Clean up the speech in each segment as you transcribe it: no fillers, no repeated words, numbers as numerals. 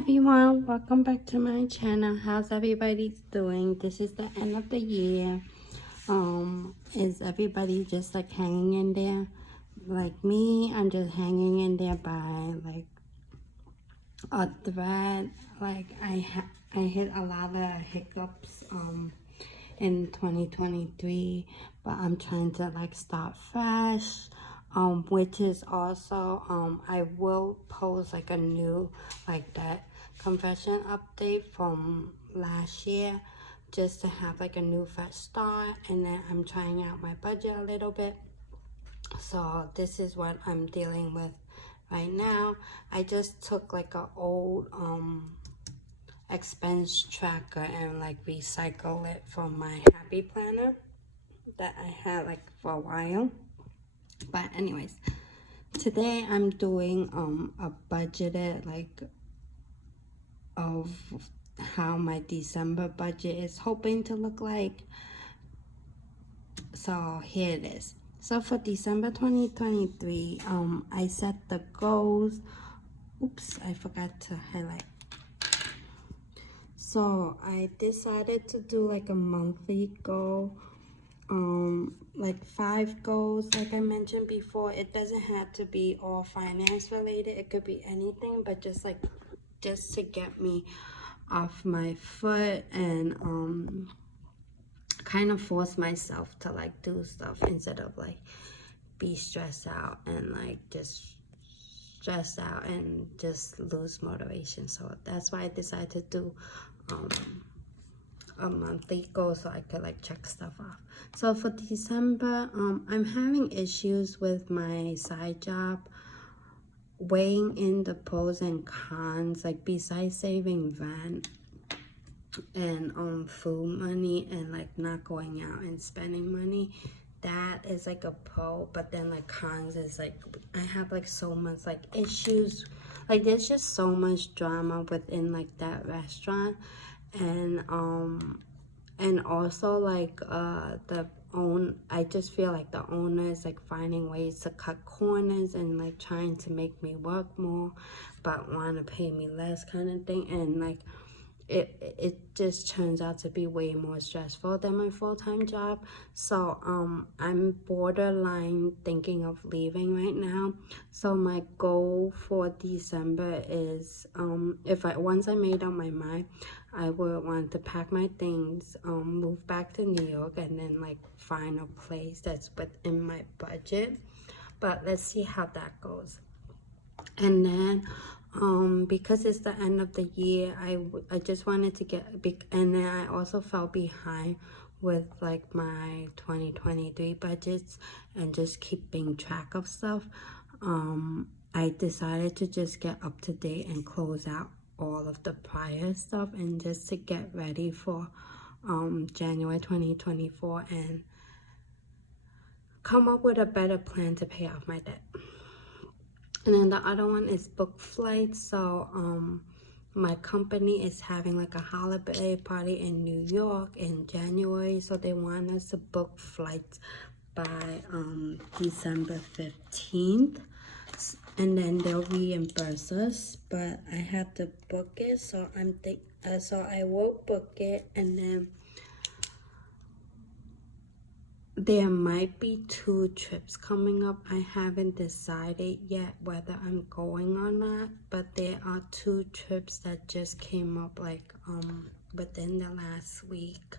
everyone, welcome back to my channel. How's everybody doing? This is the end of the year. Is everybody just like hanging in there? Like me, I'm just hanging in there by like a thread. Like I hit a lot of hiccups in 2023, but I'm trying to like start fresh. Which is also I will post like a new like that confession update from last year, just to have like a new fresh start. And then I'm trying out my budget a little bit, so this is what I'm dealing with right now. I just took like a old expense tracker and like recycle it from my happy planner that I had like for a while. But anyways, today I'm doing a budgeted like of how my December budget is hoping to look like. So here it is. So for December 2023, I set the goals. Oops, I forgot to highlight. So I decided to do like a monthly goal, like 5 goals. Like I mentioned before, it doesn't have to be all finance related. It could be anything, but just to get me off my foot and kind of force myself to like do stuff instead of like be stressed out and like just stressed out and just lose motivation. So that's why I decided to do a monthly goal so I could like check stuff off. So for December, I'm having issues with my side job, weighing in the pros and cons, like besides saving rent and food money and like not going out and spending money. That is like a pro, but then like cons is like I have like so much like issues, like there's just so much drama within like that restaurant. And also like I just feel like the owner is like finding ways to cut corners and like trying to make me work more but want to pay me less kind of thing. And like it just turns out to be way more stressful than my full-time job. So I'm borderline thinking of leaving right now. So my goal for December is once I made up my mind, I would want to pack my things, move back to New York, and then like find a place that's within my budget. But let's see how that goes. And then because it's the end of the year, I just wanted to get big. And then I also fell behind with like my 2023 budgets and just keeping track of stuff. I decided to just get up to date and close out all of the prior stuff, and just to get ready for January 2024 and come up with a better plan to pay off my debt. And then the other one is book flights. So my company is having like a holiday party in New York in January, so they want us to book flights by December 15th, and then they'll reimburse us, but I have to book it. So so I will book it, and then there might be 2 trips coming up. I haven't decided yet whether I'm going or not, but there are 2 trips that just came up like within the last week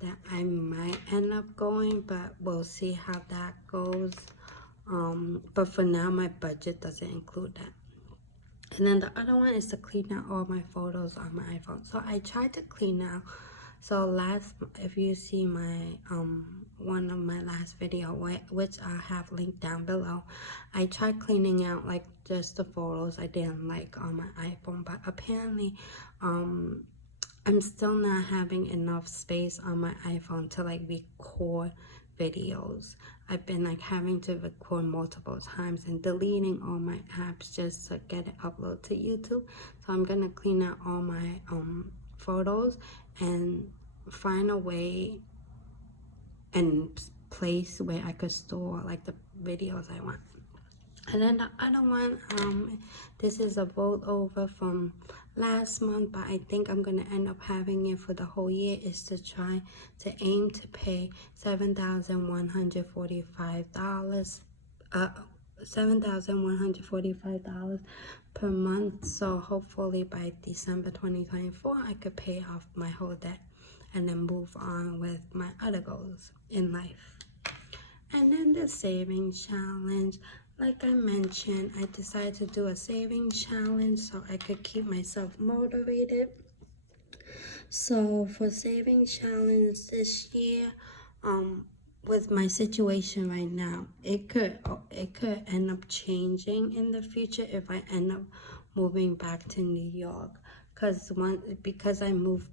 that I might end up going, but we'll see how that goes. But for now, my budget doesn't include that. And then the other one is to clean out all my photos on my iPhone. So I tried to clean out. So if you see my one of my last video, which I have linked down below, I tried cleaning out like just the photos I didn't like on my iPhone, but apparently I'm still not having enough space on my iPhone to like record videos. I've been like having to record multiple times and deleting all my apps just to get it uploaded to YouTube. So I'm gonna clean out all my photos and find a way and place where I could store like the videos I want. And then the other one, this is a rollover from last month, but I think I'm gonna end up having it for the whole year, is to try to aim to pay $7,145 $7,145 per month. So hopefully by December 2024 I could pay off my whole debt and then move on with my other goals in life. And then the savings challenge, like I mentioned, I decided to do a savings challenge so I could keep myself motivated. So for savings challenge this year, with my situation right now, it could end up changing in the future if I end up moving back to New York. Because I moved,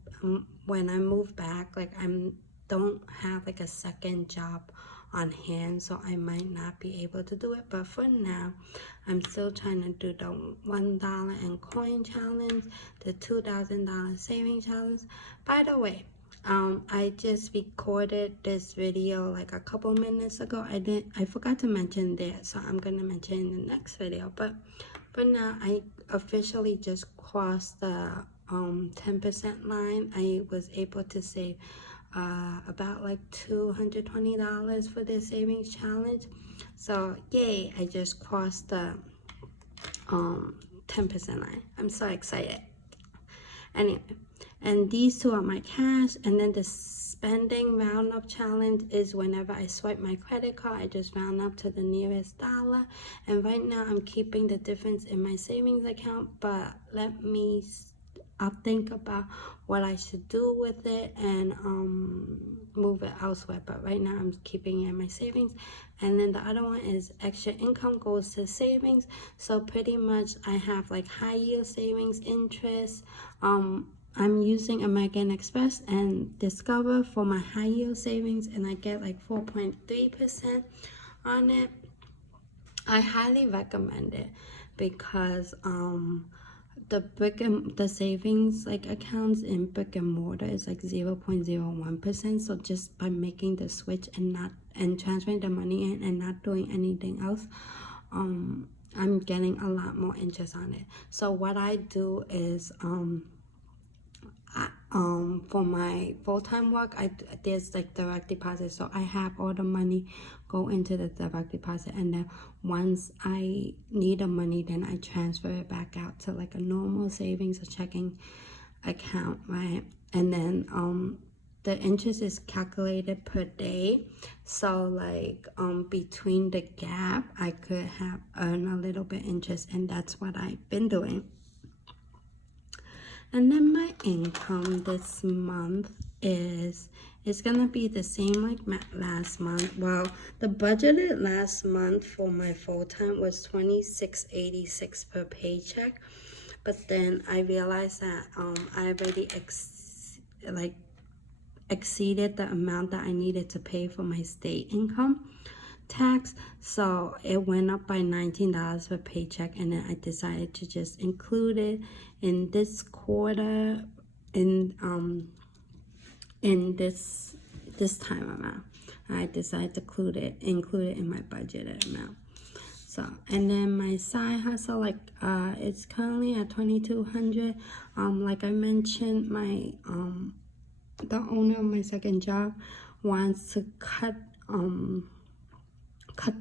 when I move back, like don't have like a second job on hand, so I might not be able to do it. But for now, I'm still trying to do the $1 and coin challenge, the $2,000 saving challenge. By the way, I just recorded this video like a couple minutes ago. I forgot to mention that, so I'm gonna mention in the next video. But for now, I officially just crossed the 10% line. I was able to save about like $220 for this savings challenge. So yay, I just crossed the 10% line. I'm so excited. Anyway, and these two are my cash. And then the spending round up challenge is whenever I swipe my credit card, I just round up to the nearest dollar. And right now I'm keeping the difference in my savings account, but I'll think about what I should do with it and move it elsewhere. But right now I'm keeping it in my savings. And then the other one is extra income goes to savings. So pretty much I have like high yield savings, interest. I'm using American Express and Discover for my high yield savings, and I get like 4.3% on it. I highly recommend it because the savings like accounts in brick and mortar is like 0.01%. So just by making the switch and transferring the money in and not doing anything else, I'm getting a lot more interest on it. So what I do is for my full-time work, there's like direct deposit, so I have all the money go into the direct deposit, and then once I need the money, then I transfer it back out to like a normal savings or checking account, right? And then the interest is calculated per day, so like between the gap I could earn a little bit interest, and that's what I've been doing. And then my income this month it's gonna be the same like last month. Well, the budgeted last month for my full-time was $26.86 per paycheck, but then I realized that I already exceeded the amount that I needed to pay for my state income tax, so it went up by $19 per paycheck, and then I decided to just include it in this quarter in this time amount. I decided to include it in my budgeted amount. So, and then my side hustle, like it's currently at $2,200. Like I mentioned, my the owner of my second job wants to cut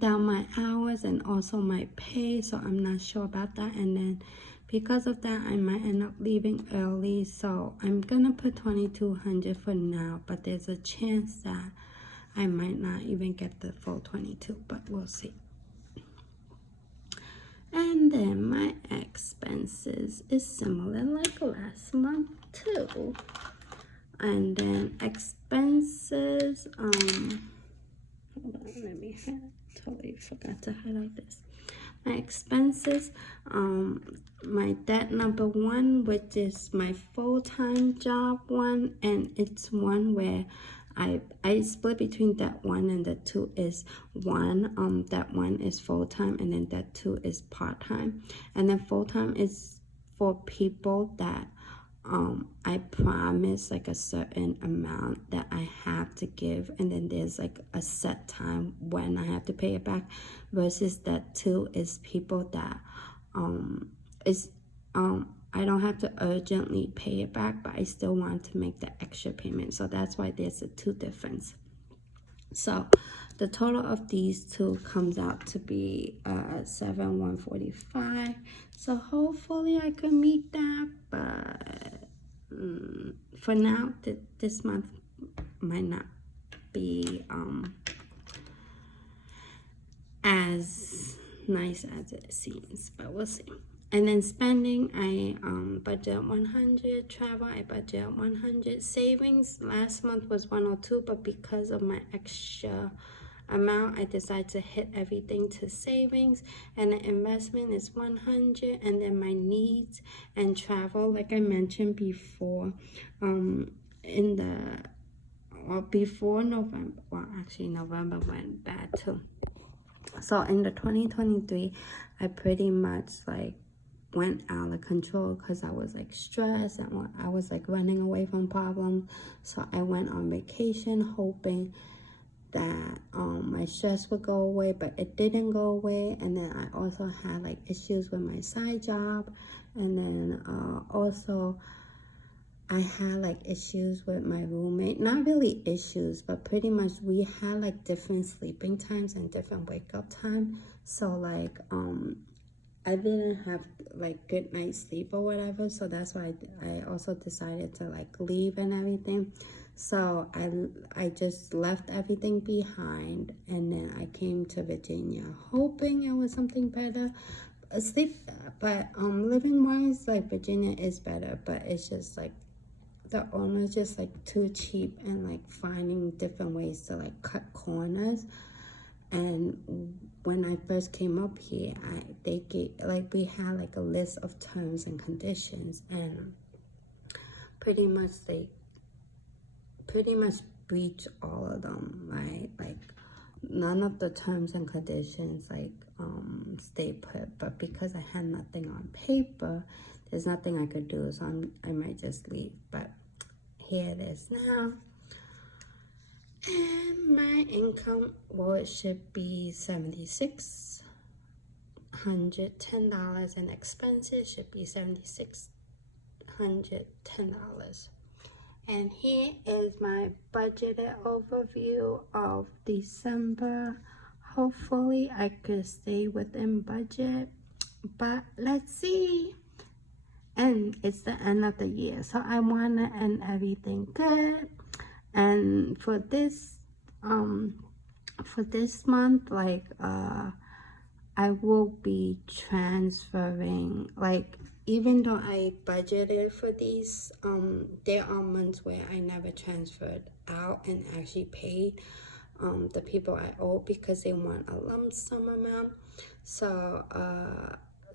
down my hours and also my pay, so I'm not sure about that. And then because of that, I might end up leaving early, so I'm gonna put $2,200 for now, but there's a chance that I might not even get the full 22, but we'll see. And then my expenses is similar like last month too. And then expenses, hold on, let me totally forgot to highlight this. My expenses, my debt number one, which is my full-time job one, and it's one where I split between that one and that two is one. That one is full-time, and then that two is part-time. And then full-time is for people that I promise like a certain amount that I have to give, and then there's like a set time when I have to pay it back, versus that two is people that is I don't have to urgently pay it back, but I still want to make the extra payment. So that's why there's a two difference. So the total of these two comes out to be 7,145. So hopefully I can meet that, but for now, this month might not be as nice as it seems, but we'll see. And then spending, I budget 100. Travel, I budget 100. Savings, last month was 102, but because of my extra amount, I decided to hit everything to savings. And the investment is 100. And then my needs and travel, like I mentioned before, in the before November, well, actually November went bad too. So in the 2023, I pretty much like went out of control because I was like stressed and I was like running away from problems. So I went on vacation hoping that my stress would go away, but it didn't go away. And then I also had like issues with my side job, and then also I had like issues with my roommate. Not really issues, but pretty much we had like different sleeping times and different wake up time. So like I didn't have like good night's sleep or whatever. So that's why I also decided to like leave and everything. So I just left everything behind, and then I came to Virginia hoping it was something better. But living wise, like Virginia is better, but it's just like the owner's just like too cheap and like finding different ways to like cut corners. And when I first came up here, they gave like we had like a list of terms and conditions, and pretty much they breach all of them, right? Like none of the terms and conditions like stay put, but because I had nothing on paper, there's nothing I could do, so I might just leave. But here it is now. And my income, well, it should be $7,610, and expenses should be $7,610. And here is my budgeted overview of December. Hopefully I could stay within budget, but let's see. And it's the end of the year, so I want to end everything good. And for this month, like I will be transferring, like even though I budgeted for these, there are months where I never transferred out and actually paid the people I owe because they want a lump sum amount. So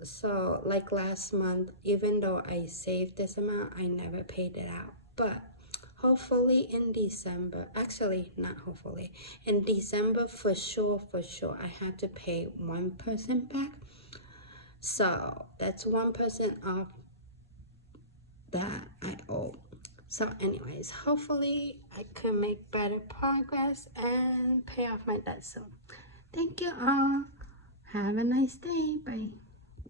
so like last month, even though I saved this amount, I never paid it out. But hopefully in December, actually not hopefully, in December for sure, I have to pay one person back. So that's 1% off that I owe. So anyways, hopefully I can make better progress and pay off my debt soon. Thank you all. Have a nice day. Bye.